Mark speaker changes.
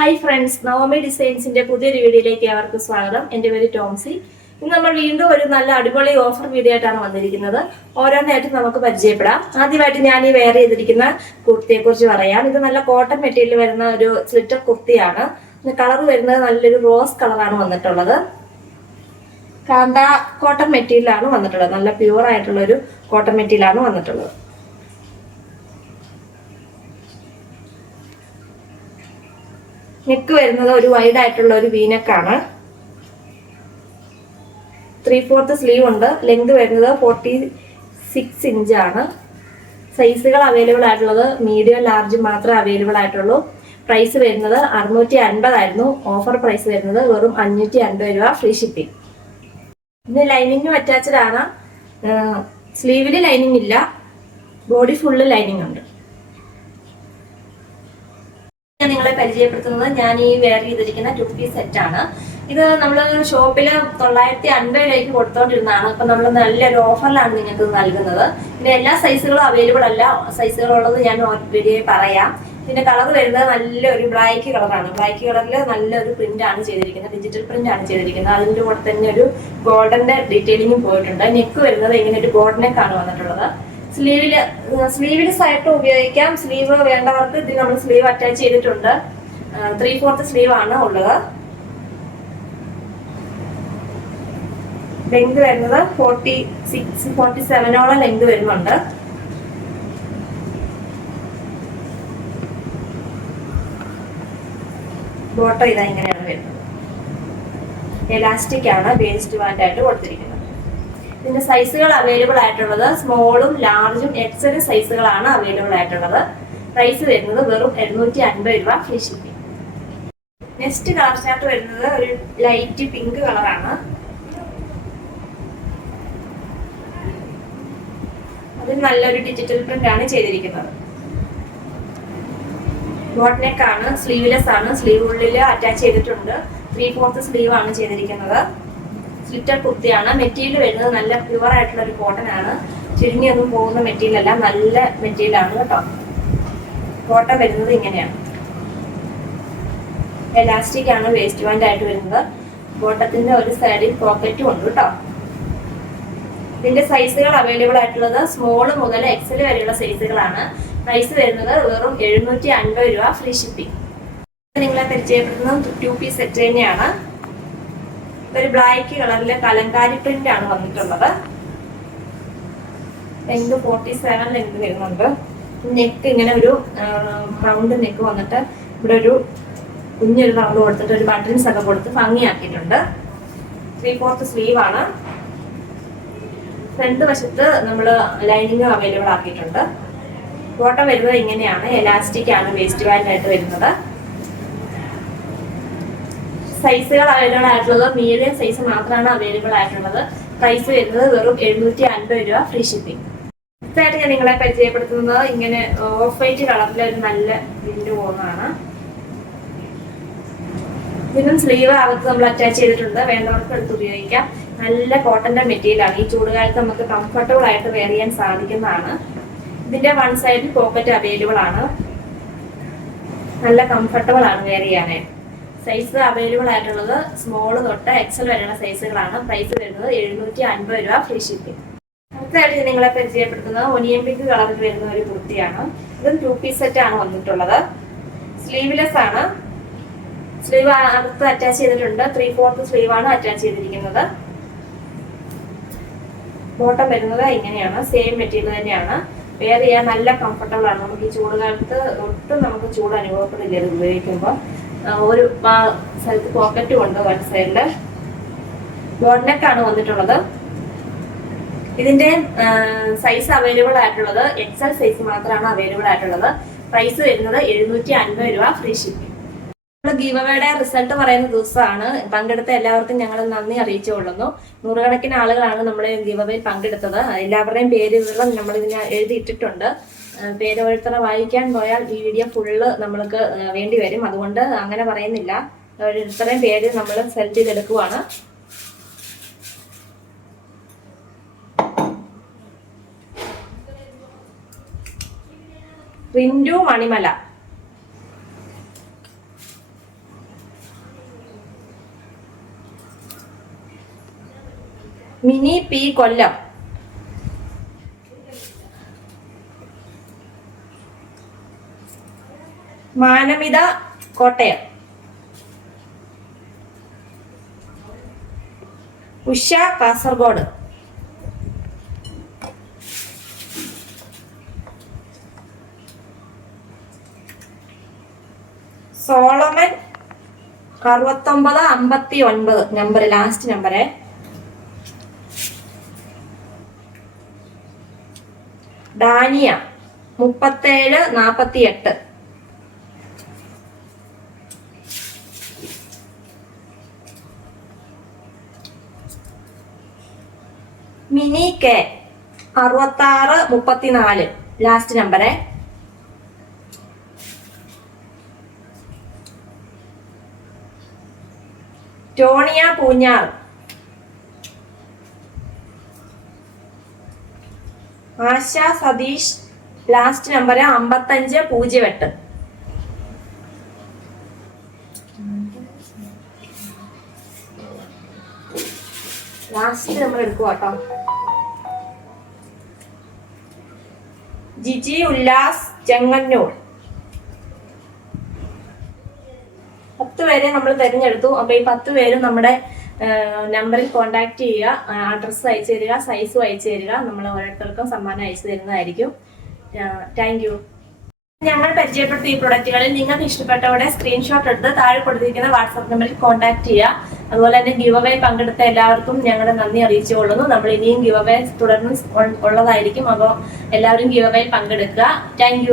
Speaker 1: Hi friends Navami ഡിസൈൻസിന്റെ പുതിയൊരു വീഡിയോയിലേക്ക് അവർക്ക് സ്വാഗതം. എന്റെ പേര് ടോംസി. ഇന്ന് നമ്മൾ വീണ്ടും ഒരു നല്ല അടിപൊളി ഓഫർ വീഡിയോ ആയിട്ടാണ് വന്നിരിക്കുന്നത്. ഓരോന്നായിട്ട് നമുക്ക് പരിചയപ്പെടാം. ആദ്യമായിട്ട് ഞാൻ ഈ വെയർ ചെയ്തിരിക്കുന്ന കുർത്തിയെ കുറിച്ച് പറയാം. ഇത് നല്ല കോട്ടൺ മെറ്റീരിയൽ വരുന്ന ഒരു സ്ലിറ്റർ കുർത്തിയാണ്. കളർ വരുന്നത് നല്ലൊരു റോസ് കളറാണ് വന്നിട്ടുള്ളത്. കാന്ത കോട്ടൺ മെറ്റീരിയലാണ് വന്നിട്ടുള്ളത്. നല്ല പ്യുവർ ആയിട്ടുള്ള ഒരു കോട്ടൺ മെറ്റീരിയലാണ് വന്നിട്ടുള്ളത്. നെക്ക് വരുന്നത് ഒരു വൈഡ് ആയിട്ടുള്ള ഒരു വീനക്കാണ് ത്രീ ഫോർത്ത് സ്ലീവ് ഉണ്ട്. ലെങ്ത് വരുന്നത് ഫോർട്ടി സിക്സ് ഇഞ്ച് ആണ്. സൈസുകൾ അവൈലബിൾ ആയിട്ടുള്ളത് മീഡിയം ലാർജ് മാത്രമേ അവൈലബിൾ ആയിട്ടുള്ളൂ. പ്രൈസ് വരുന്നത് അറുന്നൂറ്റി അൻപതായിരുന്നു ഓഫർ പ്രൈസ് വരുന്നത് വെറും അഞ്ഞൂറ്റി അൻപത് രൂപ ഫ്രീ ഷിപ്പിംഗ് ഇന്ന് ലൈനിങ്ങും അറ്റാച്ച്ഡ് ആണ്. സ്ലീവിൽ ലൈനിങ് ഇല്ല. ബോഡി ഫുള്ള് ലൈനിങ് ഉണ്ട്. ഞാൻ നിങ്ങളെ പരിചയപ്പെടുത്തുന്നത് ഞാൻ ഈ വെയർ ചെയ്തിരിക്കുന്ന ടു പീസ് സെറ്റ് ആണ്. ഇത് നമ്മൾ ഷോപ്പിൽ തൊള്ളായിരത്തി അൻപത് രൂപയ്ക്ക് കൊടുത്തോണ്ടിരുന്നതാണ്. അപ്പൊ നമ്മൾ നല്ലൊരു ഓഫറിലാണ് നിങ്ങൾക്ക് നൽകുന്നത്. പിന്നെ എല്ലാ സൈസുകളും അവൈലബിൾ അല്ല. സൈസുകളുള്ളത് ഞാൻ വീഡിയോയിൽ പറയാം. ഇതിന്റെ കളർ വരുന്നത് നല്ലൊരു ബ്ലാക്ക് കളറാണ് ബ്ലാക്ക് കളറിൽ നല്ലൊരു പ്രിന്റ് ആണ് ചെയ്തിരിക്കുന്നത്. ഡിജിറ്റൽ പ്രിന്റ് ആണ് ചെയ്തിരിക്കുന്നത്. അതിന്റെ കൂടെ തന്നെ ഒരു ഗോൾഡന്റെ ഡീറ്റെയിലിംഗും പോയിട്ടുണ്ട്. നെക്ക് വരുന്നത് ഇങ്ങനെ ഒരു ഗോൾഡ് നെക്ക് ആണ് വന്നിട്ടുള്ളത്. സ്ലീവിൽ സ്ലീവിൽ സൈഡ് ഉപയോഗിക്കാം. സ്ലീവ് വേണ്ടവർക്ക് ഇതിൽ നമ്മൾ സ്ലീവ് അറ്റാച്ച് ചെയ്തിട്ടുണ്ട്. ത്രീ ഫോർത്ത് സ്ലീവ് ആണ് ഉള്ളത്. ലെങ്ത് വരുന്നത് ഫോർട്ടി സിക്സ് ഫോർട്ടി സെവനോളം ലെങ്ത് വരുന്നുണ്ട്. ബോട്ടം ഇതാ ഇങ്ങനെയാണ് വരുന്നത്. എലാസ്റ്റിക് ആണ് വേസ്റ്റ് ബാൻഡ് ആയിട്ട് കൊടുത്തിരിക്കുന്നത്. ഇതിന്റെ സൈസുകൾ അവൈലബിൾ ആയിട്ടുള്ളത് സ്മോളും ലാർജും എക്സൽ സൈസുകളാണ് അവൈലബിൾ ആയിട്ടുള്ളത്. പ്രൈസ് വരുന്നത് വെറും എഴുന്നൂറ്റി അൻപത് രൂപ free shipping next colour chart വരുന്നത് ഒരു ലൈറ്റ് പിങ്ക് കളറാണ് അതിൽ നല്ലൊരു ഡിജിറ്റൽ പ്രിന്റ് ആണ് ചെയ്തിരിക്കുന്നത്. ബോട്ട് നെക്ക് ആണ് സ്ലീവ്ലെസ് ആണ് സ്ലീവ് ഉള്ളിൽ അറ്റാച്ച് ചെയ്തിട്ടുണ്ട്. ത്രീ ഫോർത്ത് സ്ലീവ് ആണ് ചെയ്തിരിക്കുന്നത്. സ്ലിറ്റർ കുർത്തിയാണ്. മെറ്റീരിയൽ വരുന്നത് നല്ല പ്യുവർ ആയിട്ടുള്ള ഒരു കോട്ടൺ ആണ്. ചുരുങ്ങിയൊന്നും പോകുന്ന മെറ്റീരിയൽ അല്ല നല്ല മെറ്റീരിയൽ ആണ് കേട്ടോ. കോട്ടൺ വരുന്നത് ഇങ്ങനെയാണ്. എലാസ്റ്റിക് ആണ് വേസ്റ്റ് ബാൻഡ് ആയിട്ട് വരുന്നത്. കോട്ടത്തിന്റെ ഒരു സൈഡിൽ പോക്കറ്റും ഉണ്ട് കേട്ടോ. ഇതിന്റെ സൈസുകൾ അവൈലബിൾ ആയിട്ടുള്ളത് സ്മോൾ മുതൽ എക്സൽ വരെയുള്ള സൈസുകളാണ് പ്രൈസ് വരുന്നത് വെറും എഴുന്നൂറ്റി അൻപത് രൂപ ഫ്രീ ഷിപ്പിംഗ് നിങ്ങളെ പരിചയപ്പെടുന്നത് ടു പീസ് സെറ്റ് തന്നെയാണ്. ഒരു ബ്ലാക്ക് കളറിലെ കലങ്കാരി പ്രിന്റ് ആണ് വന്നിട്ടുള്ളത്. ലെങ്ത് ഫോർട്ടി സെവൻ ലെങ്ത് വരുന്നുണ്ട്. നെക്ക് ഇങ്ങനെ ഒരു റൗണ്ട് നെക്ക് വന്നിട്ട് ഇവിടെ ഒരു കുഞ്ഞൊരു റൗണ്ട് കൊടുത്തിട്ട് ഒരു ബട്ടൺസ് ഒക്കെ കൊടുത്ത് ഭംഗിയാക്കിയിട്ടുണ്ട്. ത്രീ ഫോർത്ത് സ്ലീവ് ആണ്. ഫ്രണ്ട് വശത്ത് നമ്മൾ ലൈനിങ് അവൈലബിൾ ആക്കിയിട്ടുണ്ട്. ബോട്ടം വരുന്നത് ഇങ്ങനെയാണ്. എലാസ്റ്റിക് ആണ് വേസ്റ്റ് ബാൻഡ് ആയിട്ട് വരുന്നത്. സൈസുകൾ അവൈലബിൾ ആയിട്ടുള്ളത് മീഡിയം സൈസ് മാത്രമാണ് അവൈലബിൾ ആയിട്ടുള്ളത്. പ്രൈസ് വരുന്നത് വെറും എഴുന്നൂറ്റി അൻപത് രൂപ ഫ്രീ ഷിപ്പിംഗ് അടുത്തായിട്ട് ഞാൻ നിങ്ങളെ പരിചയപ്പെടുത്തുന്നത് ഇങ്ങനെ ഓഫ് വൈറ്റ് കളറിലെ ഒരു നല്ല പ്രിന്റ് പോകുന്നതാണ്. ഇതിനും സ്ലീവ് അകത്ത് നമ്മൾ അറ്റാച്ച് ചെയ്തിട്ടുണ്ട്. വേണ്ടവർക്ക് എടുത്ത് ഉപയോഗിക്കാം. നല്ല കോട്ടന്റെ മെറ്റീരിയൽ ആണ്. ഈ ചൂടുകാലത്ത് നമുക്ക് കംഫർട്ടബിൾ ആയിട്ട് വെയർ ചെയ്യാൻ സാധിക്കുന്നതാണ്. ഇതിന്റെ വൺ സൈഡിൽ പോക്കറ്റ് അവൈലബിൾ ആണ്. നല്ല കംഫർട്ടബിൾ ആണ് വെയർ ചെയ്യാനായിട്ട്. സൈസ് അവൈലബിൾ ആയിട്ടുള്ളത് സ്മോൾ തൊട്ട് എക്സൽ വരെയുള്ള സൈസുകളാണ് പ്രൈസ് വരുന്നത് എഴുന്നൂറ്റി അൻപത് രൂപ ഫ്രീ ഷിപ്പിംഗ് അടുത്തതായിട്ട് ഞാൻ നിങ്ങളെ പരിചയപ്പെടുത്തുന്നത് ഒനിയൻ പിങ്ക് കളറിൽ വരുന്ന ഒരു കുർത്തിയാണ്. ഇതും ടു പീസ് സെറ്റ് ആണ് വന്നിട്ടുള്ളത്. സ്ലീവ്ലെസ് ആണ്. സ്ലീവ് അകത്ത് അറ്റാച്ച് ചെയ്തിട്ടുണ്ട്. ത്രീ ഫോർത്ത് സ്ലീവ് ആണ് അറ്റാച്ച് ചെയ്തിരിക്കുന്നത്. ബോട്ടം വരുന്നത് ഇങ്ങനെയാണ്. സെയിം മെറ്റീരിയൽ തന്നെയാണ്. വെയർ ചെയ്യാൻ നല്ല കംഫർട്ടബിൾ ആണ്. നമുക്ക് ഈ ചൂടുകാലത്ത് ഒട്ടും നമുക്ക് ചൂട് അനുഭവപ്പെടില്ല ഇത് ഉപയോഗിക്കുമ്പോൾ ഒരു സ്ഥലത്ത് പോക്കറ്റും ഉണ്ട് വൺ സൈഡിൽ ബോഡ്നെക്കാണ് വന്നിട്ടുള്ളത്. ഇതിന്റെ സൈസ് അവൈലബിൾ ആയിട്ടുള്ളത് എക്സൽ സൈസ് മാത്രമാണ് അവൈലബിൾ ആയിട്ടുള്ളത്. പ്രൈസ് വരുന്നത് എഴുന്നൂറ്റി അൻപത് രൂപ ഫ്രീ ഷിപ്പിംഗ് നമ്മൾ ഗീവവയുടെ റിസൾട്ട് പറയുന്ന ദിവസമാണ്. പങ്കെടുത്ത എല്ലാവർക്കും ഞങ്ങൾ നന്ദി അറിയിച്ചുകൊള്ളുന്നു. നൂറുകണക്കിന് ആളുകളാണ് നമ്മുടെ ഗീവവയിൽ പങ്കെടുത്തത്. എല്ലാവരുടെയും പേരുകളും നമ്മൾ ഇതിന് എഴുതിയിട്ടിട്ടുണ്ട്. പേരോരുത്തറ വായിക്കാൻ പോയാൽ ഈ വീഡിയോ ഫുള്ള് നമ്മൾക്ക് വേണ്ടി വരും. അതുകൊണ്ട് അങ്ങനെ പറയുന്നില്ല. ഓരോരുത്തരുടെയും പേര് നമ്മൾ സെലക്ട് ചെയ്തെടുക്കുവാണ്. റിൻഡു മണിമല. മിനി പി കൊല്ലം. മാനമിത കോട്ടയം. ഉഷ കാസർഗോഡ്. സോളമൻ അറുപത്തൊമ്പത് അമ്പത്തി ഒൻപത് നമ്പർ ലാസ്റ്റ് നമ്പറേ. ഡാനിയ മുപ്പത്തേഴ് നാപ്പത്തി എട്ട് മിനി കെ അറുപത്താറ് മുപ്പത്തിനാല്. Last നമ്പറേ Tonia Poonjar. Asha Satheesh. Last number അമ്പത്തഞ്ച് പൂജ്യം എട്ട് ലാസ്റ്റ് നമ്മൾ എടുക്കുക കേട്ടോ ജിജി ഉല്ലാസ് ചെങ്ങന്നൂർ. പത്ത് പേരെ നമ്മൾ തിരഞ്ഞെടുത്തു. അപ്പൊ ഈ പത്ത് പേരും നമ്മുടെ നമ്പറിൽ കോൺടാക്ട് ചെയ്യുക. അഡ്രസ്സ് അയച്ചു തരിക സൈസും അയച്ചു തരിക. നമ്മൾ ഓരോരുത്തർക്കും സമ്മാനം അയച്ചു തരുന്നതായിരിക്കും. താങ്ക് യു ഞങ്ങൾ പരിചയപ്പെടുത്തിയ ഈ പ്രൊഡക്റ്റുകളിൽ നിങ്ങൾക്ക് ഇഷ്ടപ്പെട്ടവരുടെ സ്ക്രീൻഷോട്ട് എടുത്ത് താഴെ കൊടുത്തിരിക്കുന്ന വാട്സാപ്പ് നമ്പറിൽ കോൺടാക്ട് ചെയ്യുക. അതുപോലെ തന്നെ ഗിവ് അവേ പങ്കെടുത്ത എല്ലാവർക്കും ഞങ്ങളുടെ നന്ദി അറിയിച്ചുകൊള്ളുന്നു. നമ്മൾ ഇനിയും ഗിവ് അവേ തുടർന്ന് ഉള്ളതായിരിക്കും. അപ്പോൾ എല്ലാവരും ഗിവ് അവേ പങ്കെടുക്കുക താങ്ക്